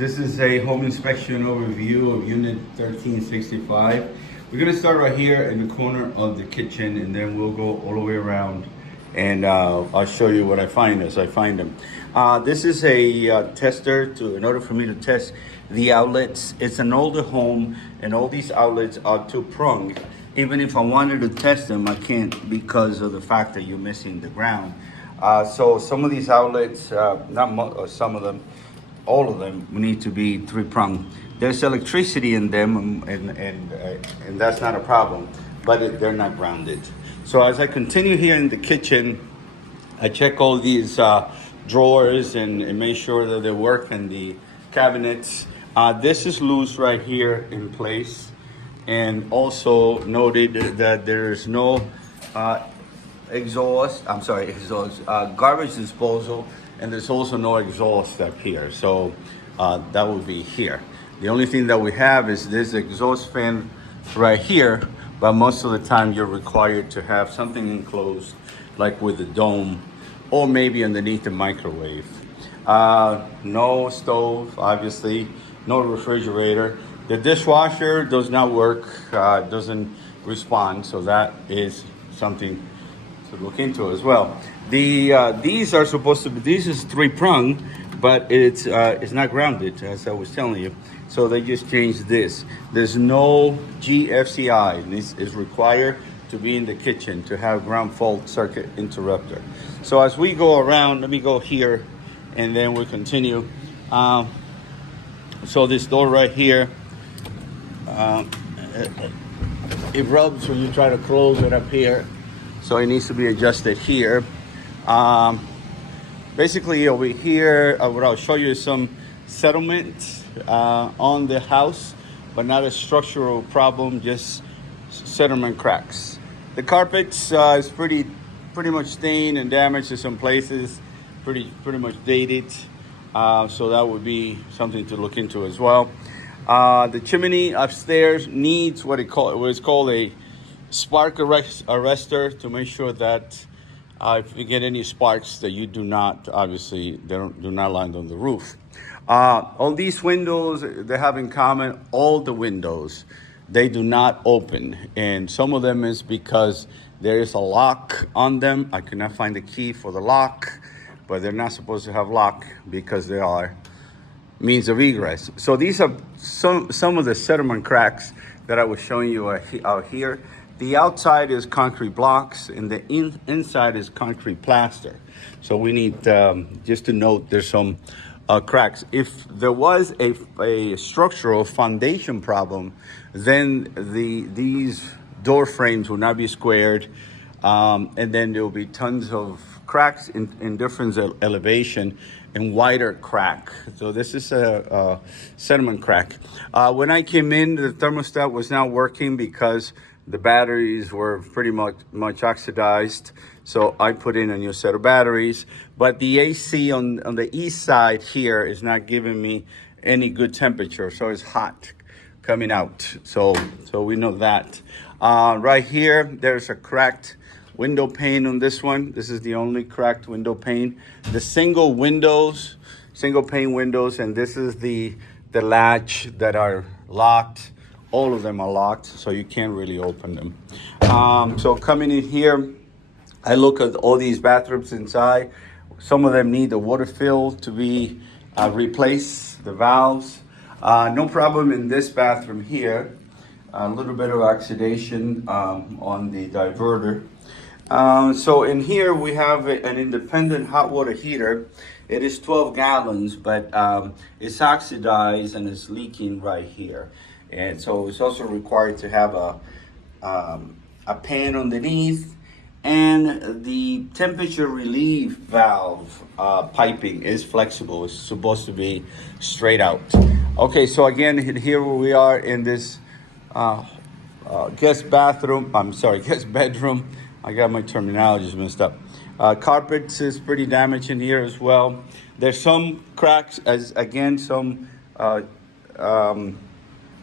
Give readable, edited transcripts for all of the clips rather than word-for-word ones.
This is a home inspection overview of unit 1365. We're gonna start right here in the corner of the kitchen, and then we'll go all the way around, and I'll show you what I find as I find them. This is a tester in order for me to test the outlets. It's an older home, and all these outlets are two-pronged. Even if I wanted to test them, I can't because of the fact that you're missing the ground. So some of these outlets, some of them, all of them need to be three-pronged. There's electricity in them, and that's not a problem, but they're not grounded. So as I continue here in the kitchen, I check all these drawers and make sure that they work, and the cabinets. This is loose right here in place, and also noted that there's no garbage disposal, and there's also no exhaust up here. So that would be here. The only thing that we have is this exhaust fan right here, but most of the time you're required to have something enclosed, like with the dome, or maybe underneath the microwave. No stove, obviously, no refrigerator. The dishwasher does not work, doesn't respond, so that is something to look into as well. These are supposed to be, this is three-pronged, but it's not grounded, as I was telling you. So they just changed this. There's no GFCI. This is required to be in the kitchen to have ground fault circuit interrupter. So as we go around, let me go here, and then we'll continue. So this door right here, it rubs when you try to close it up here. So it needs to be adjusted here. Basically over here, what I'll show you is some settlement on the house, but not a structural problem, just settlement cracks. The carpets is pretty much stained and damaged in some places, pretty much dated. So that would be something to look into as well. The chimney upstairs needs what is called a spark arrestor to make sure that if you get any sparks that you do not, obviously, do not land on the roof. All these windows, they have in common, all the windows, they do not open. And some of them is because there is a lock on them. I could not find the key for the lock, but they're not supposed to have lock because they are means of egress. So these are some of the settlement cracks that I was showing you out here. The outside is concrete blocks, and the inside is concrete plaster. So we need, just to note, there's some cracks. If there was a structural foundation problem, then these door frames will not be squared, and then there will be tons of cracks in different elevation and wider crack. So this is a sediment crack. When I came in, the thermostat was not working because the batteries were pretty much oxidized. So I put in a new set of batteries, but the AC on the east side here is not giving me any good temperature. So it's hot coming out. So we know that. Right here, there's a cracked window pane on this one. This is the only cracked window pane. The single pane windows, and this is the latch that are locked. All of them are locked, so you can't really open them. So coming in here, I look at all these bathrooms inside. Some of them need the water fill to be replaced, the valves. No problem in this bathroom here. A little bit of oxidation on the diverter. So in here we have an independent hot water heater. It is 12 gallons, but it's oxidized and it's leaking right here. And so it's also required to have a pan underneath, and the temperature relief valve piping is flexible. It's supposed to be straight out. Okay, so again, here we are in this guest bedroom. I got my terminologies messed up. Carpets is pretty damaged in here as well. There's some cracks, some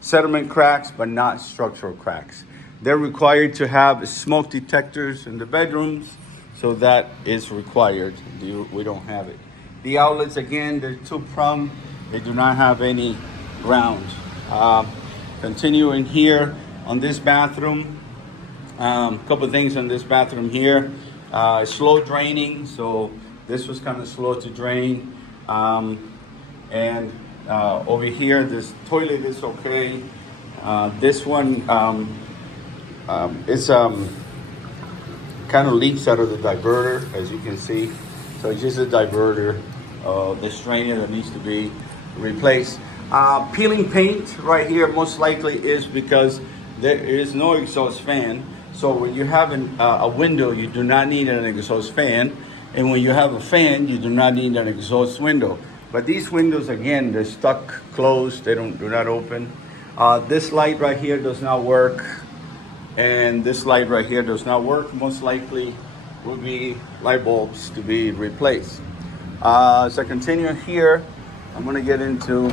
sediment cracks, but not structural cracks. They're required to have smoke detectors in the bedrooms, so that is required. We don't have it. The outlets, again, they're two-pronged. They do not have any ground. Continuing here on this bathroom, couple things on this bathroom here. Slow draining, so this was kind of slow to drain. And over here, this toilet is okay. This one it's kind of leaks out of the diverter, as you can see. So it's just a diverter, the strainer that needs to be replaced. Peeling paint right here most likely is because there is no exhaust fan. So when you have a window, you do not need an exhaust fan. And when you have a fan, you do not need an exhaust window. But these windows, again, they're stuck closed. They do not open. This light right here does not work. And this light right here does not work. Most likely will be light bulbs to be replaced. As I continue here, I'm gonna get into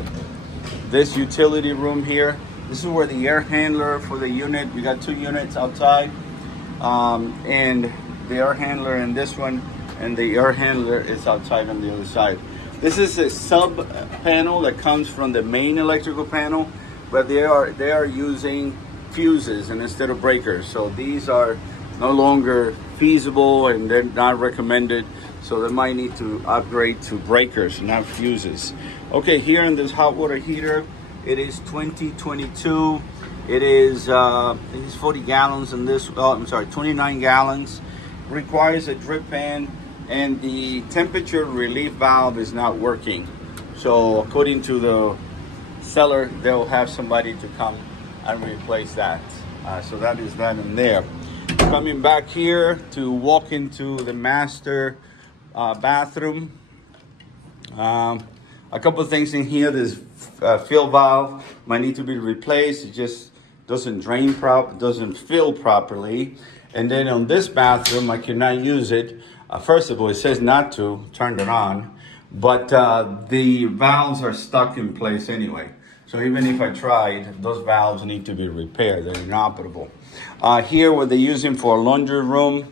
this utility room here. This is where the air handler for the unit, we got 2 units outside. And the air handler in this one, and the air handler is outside on the other side. This is a sub panel that comes from the main electrical panel, but they are using fuses and instead of breakers. So these are no longer feasible and they're not recommended. So they might need to upgrade to breakers, not fuses. Okay, here in this hot water heater, it is 2022. It is 40 gallons in this, I'm sorry, 29 gallons. Requires a drip pan, and the temperature relief valve is not working. So according to the seller, they'll have somebody to come and replace that. So that is that in there. Coming back here to walk into the master bathroom. A couple of things in here. This fill valve might need to be replaced. It just doesn't drain doesn't fill properly. And then on this bathroom, I cannot use it. First of all, it says not to turn it on, but the valves are stuck in place anyway. So even if I tried, those valves need to be repaired. They're inoperable. Here, what they're using for a laundry room,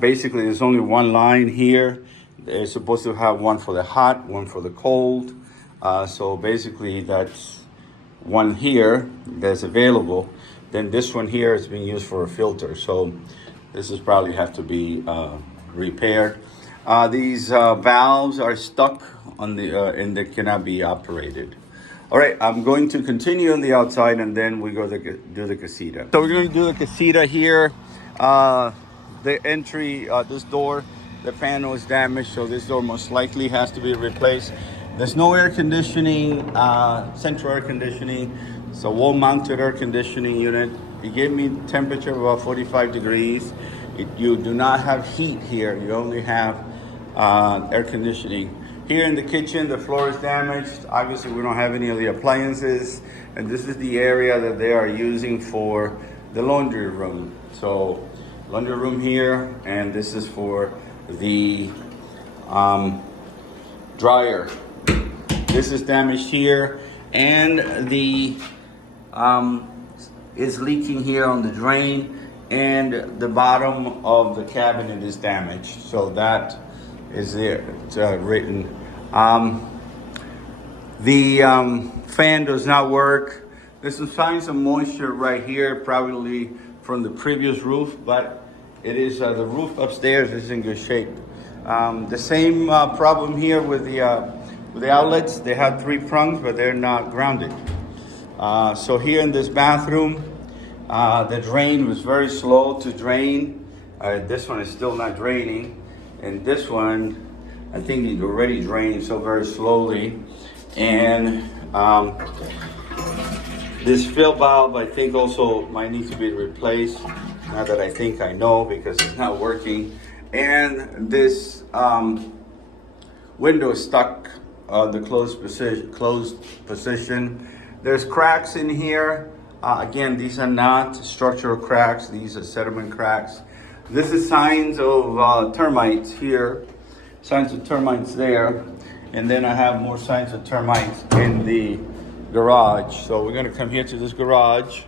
basically there's only one line here. They're supposed to have one for the hot, one for the cold. So basically that's one here that's available. Then this one here is being used for a filter. So this is probably have to be repaired. These valves are stuck on the and they cannot be operated. All right, I'm going to continue on the outside and then we go to do the casita. So we're going to do the casita here. The entry, this door, the panel is damaged, so this door most likely has to be replaced. There's no air conditioning, central air conditioning. It's a wall-mounted air conditioning unit. It gave me temperature of about 45 degrees. You do not have heat here. You only have air conditioning. Here in the kitchen, the floor is damaged. Obviously, we don't have any of the appliances. And this is the area that they are using for the laundry room. So, laundry room here, and this is for the dryer. This is damaged here, and the is leaking here on the drain, and the bottom of the cabinet is damaged. So that is there. It's written. The fan does not work. There's some signs of moisture right here, probably from the previous roof, but it is the roof upstairs is in good shape. The same problem here with the outlets. They have 3 prongs, but they're not grounded. So here in this bathroom, the drain was very slow to drain. This one is still not draining, and this one, I think it already drained so very slowly. And this fill valve, I think also might need to be replaced. Not that I think I know, because it's not working. And this window is stuck, the closed position. There's cracks in here. Again, these are not structural cracks. These are sediment cracks. This is signs of termites here. Signs of termites there. And then I have more signs of termites in the garage. So we're gonna come here to this garage,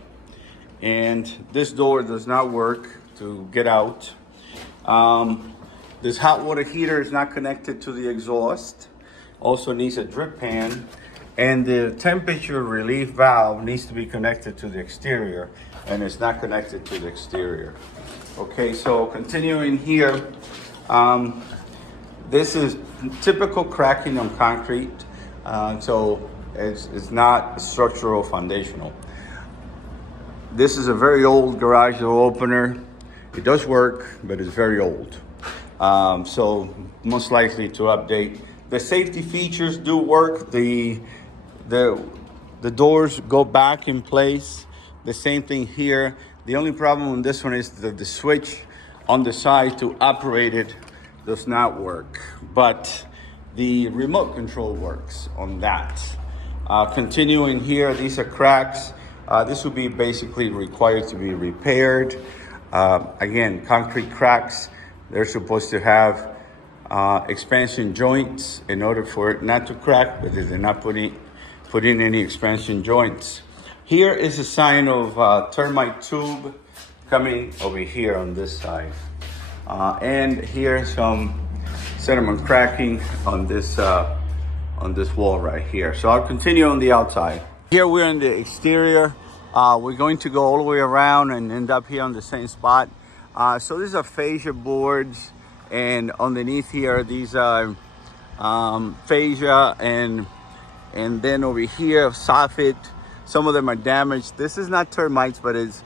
and this door does not work to get out. This hot water heater is not connected to the exhaust. also needs a drip pan, and the temperature relief valve needs to be connected to the exterior, and it's not connected to the exterior. Okay, so continuing here, this is typical cracking on concrete, so it's not structural foundational. This is a very old garage door opener. It does work, but it's very old. So most likely to update. The safety features do work. The doors go back in place. The same thing here. The only problem with this one is that the switch on the side to operate it does not work, but the remote control works on that. Continuing here, these are cracks. This will be basically required to be repaired. Again, concrete cracks, they're supposed to have expansion joints in order for it not to crack, but they're not putting any expansion joints. Here is a sign of termite tube coming over here on this side. And here's some sediment cracking on this wall right here. So I'll continue on the outside. Here we're in the exterior. We're going to go all the way around and end up here on the same spot. So these are fascia boards, and underneath here these are fascia, and then over here soffit. Some of them are damaged. This is not termites, but it's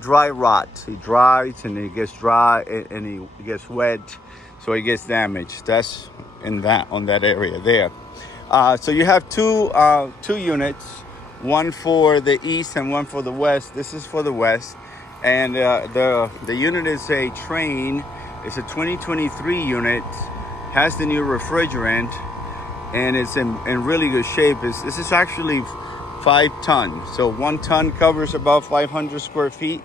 dry rot. It dries and it gets dry and it gets wet, so it gets damaged. That's on that area there. So you have two units, one for the east and one for the west. This is for the west, and the unit is a Trane. It's a 2023 unit, has the new refrigerant, and it's in really good shape. This is actually 5 tons. So 1 ton covers about 500 square feet.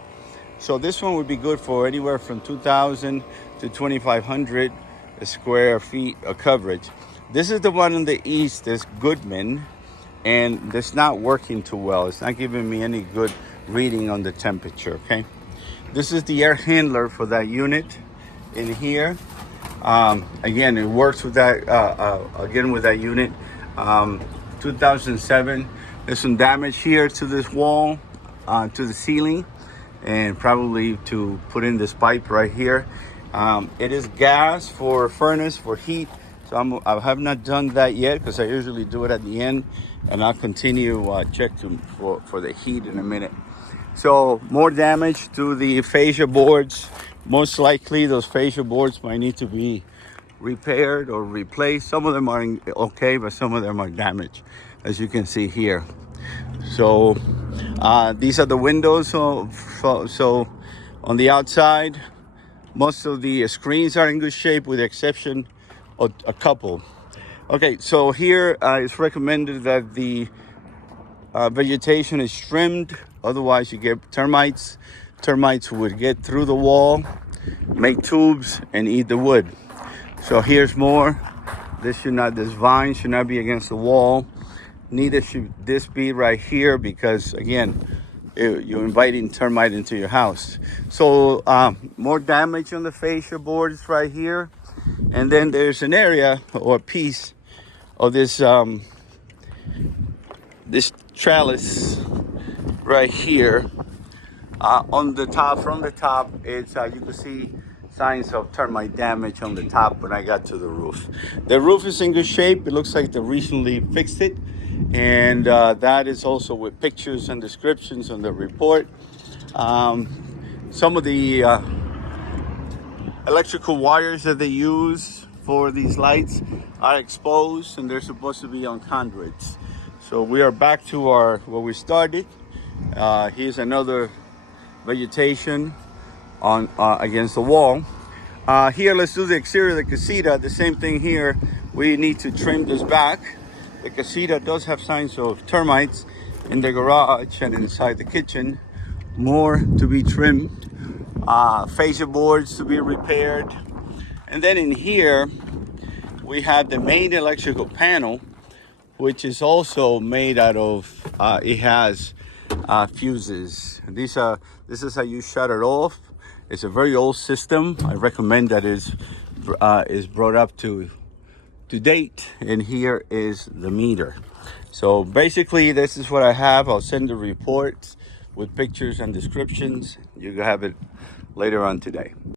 So this one would be good for anywhere from 2,000 to 2,500 square feet of coverage. This is the one in the east, is Goodman, and it's not working too well. It's not giving me any good reading on the temperature, okay? This is the air handler for that unit in here. Again, it works with that, with that unit. 2007. There's some damage here to this wall, to the ceiling, and probably to put in this pipe right here. It is gas for furnace, for heat. So I have not done that yet because I usually do it at the end, and I'll continue check for the heat in a minute. So more damage to the fascia boards. Most likely those fascia boards might need to be repaired or replaced. Some of them are okay, but some of them are damaged, as you can see here. So these are the windows. So on the outside, most of the screens are in good shape with the exception of a couple. Okay, so here it's recommended that the vegetation is trimmed, otherwise you get termites. Termites would get through the wall, make tubes, and eat the wood. So here's more. This vine should not be against the wall. Neither should this be right here, because again, you're inviting termite into your house. So more damage on the fascia boards right here. And then there's an area or a piece of this this trellis right here. On the top, from the top, it's you can see signs of termite damage on the top when I got to the roof. The roof is in good shape. It looks like they recently fixed it, and that is also with pictures and descriptions on the report. Some of the electrical wires that they use for these lights are exposed, and they're supposed to be on conduits. So we are back to where we started. Here's another vegetation on against the wall. Here, let's do the exterior of the casita. The same thing here. We need to trim this back. The casita does have signs of termites in the garage and inside the kitchen. More to be trimmed. Fascia boards to be repaired. And then in here, we have the main electrical panel, which is also made out of, it has fuses. This is how you shut it off. It's a very old system. I recommend that is brought up to to date, and here is the meter. So basically this is what I have. I'll send the reports with pictures and descriptions. You can have it later on today.